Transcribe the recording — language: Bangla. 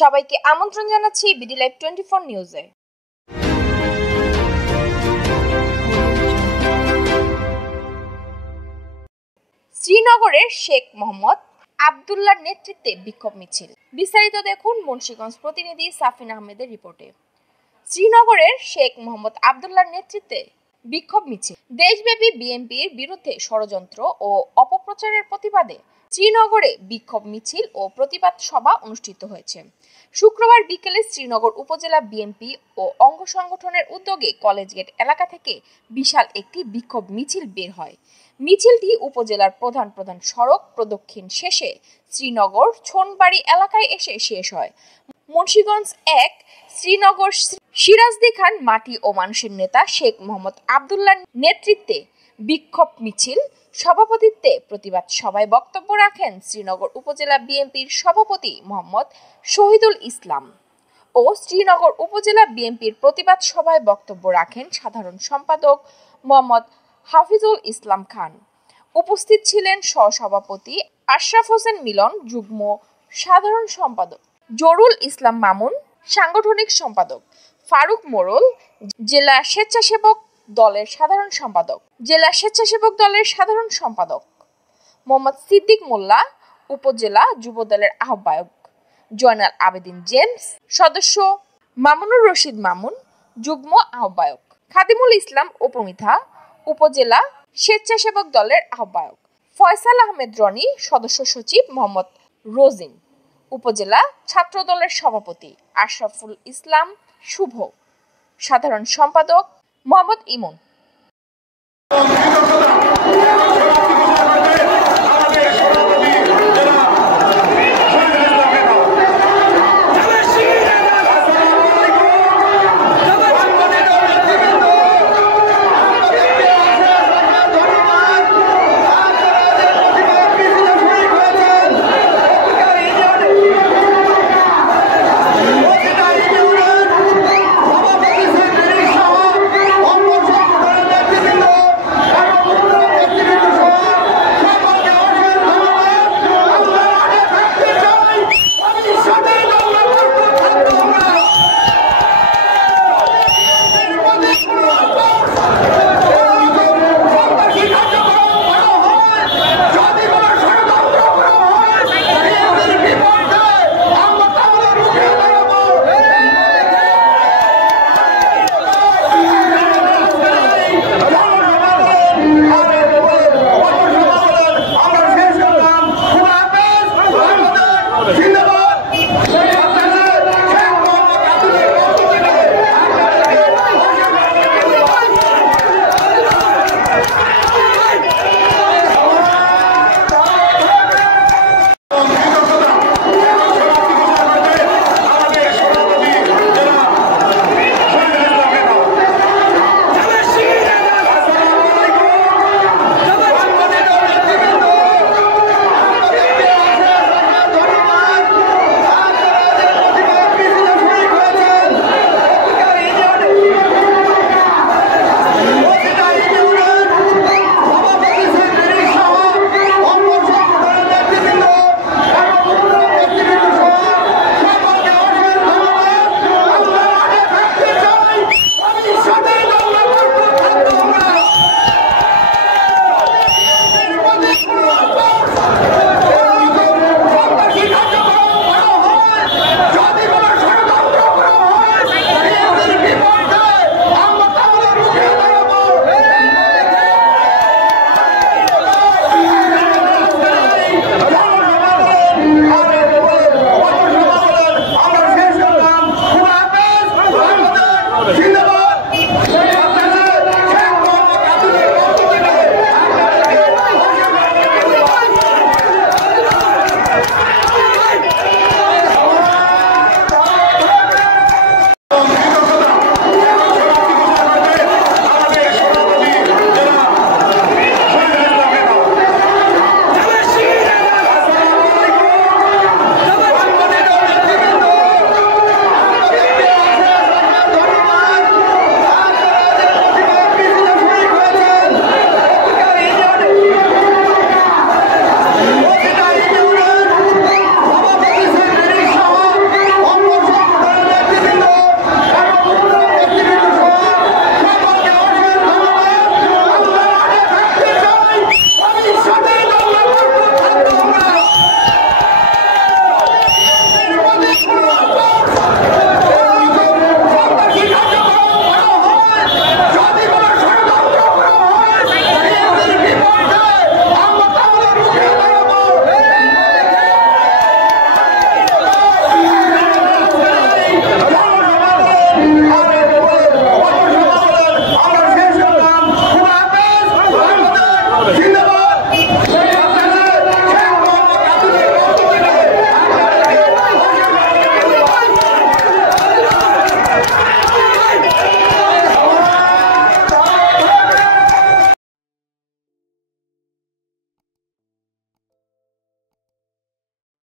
সবাইকে আমন্ত্রণ জানাচ্ছি বিডি লাইভ 24 নিউজে। শ্রীনগরের শেখ মোহাম্মদ আবদুল্লাহর নেতৃত্বে বিক্ষোভ মিছিল। বিস্তারিত দেখুন মুন্সিগঞ্জ প্রতিনিধি সাফিন আহমেদের রিপোর্টে। শ্রীনগরের শেখ মোহাম্মদ আবদুল্লাহর নেতৃত্বে বিক্ষোভ মিছিল। দেশব্যাপী বিএনপির বিরুদ্ধে ষড়যন্ত্র ও অপপ্রচারের প্রতিবাদে শ্রীনগরে বিক্ষোভ মিছিল ও প্রতিবাদ সভা অনুষ্ঠিত হয়েছে। শুক্রবার বিকেলে শ্রীনগর উপজেলা বিএনপি ও অঙ্গ সংগঠনের উদ্যোগে কলেজ গেট এলাকা থেকে বিশাল একটি বিক্ষোভ মিছিল বের হয়। মিছিলটি উপজেলার প্রধান সড়ক প্রদক্ষিণ শেষে শ্রীনগর ছোনবাড়ি এলাকায় এসে শেষ হয়। মুন্সিগঞ্জ ১ শ্রীনগর সিরাজদি খান মাটি ও মানুষের নেতা শেখ মোহাম্মদ আবদুল্লাহর নেতৃত্বে বিক্ষোভ মিছিল সভাপতিত্বে প্রতিবাদ সভায় বক্তব্য রাখেন শ্রীনগর উপজেলা বিএনপির সভাপতি মোহাম্মদ শহীদুল ইসলাম ও শ্রীনগর উপজেলা বিএনপির প্রতিবাদ সভায় বক্তব্য রাখেন সাধারণ সম্পাদক মোহাম্মদ হাফিজুল ইসলাম খান। উপস্থিত ছিলেন সহসভাপতি আশরাফ হোসেন মিলন, যুগ্ম সাধারণ সম্পাদক জরুল ইসলাম মামুন, সাংগঠনিক সম্পাদক ফারুক মোড়ল, জেলা স্বেচ্ছাসেবক দলের সাধারণ সম্পাদক মোহাম্মদ সিদ্দিক মোল্লা, উপজেলা যুব দলের আহ্বায়ক জয়নাল আবেদিন জেমস, সদস্য মামুনুর রশিদ মামুন, যুগ্ম আহ্বায়ক খাদিমুল ইসলাম অপমিতা, উপজেলা স্বেচ্ছাসেবক দলের আহ্বায়ক ফয়সাল আহমেদ রনি, সদস্য সচিব মোহাম্মদ রোজিন, উপজেলা ছাত্র দলের সভাপতি আশরাফুল ইসলাম শুভ, সাধারণ সম্পাদক মোহাম্মদ ইমন,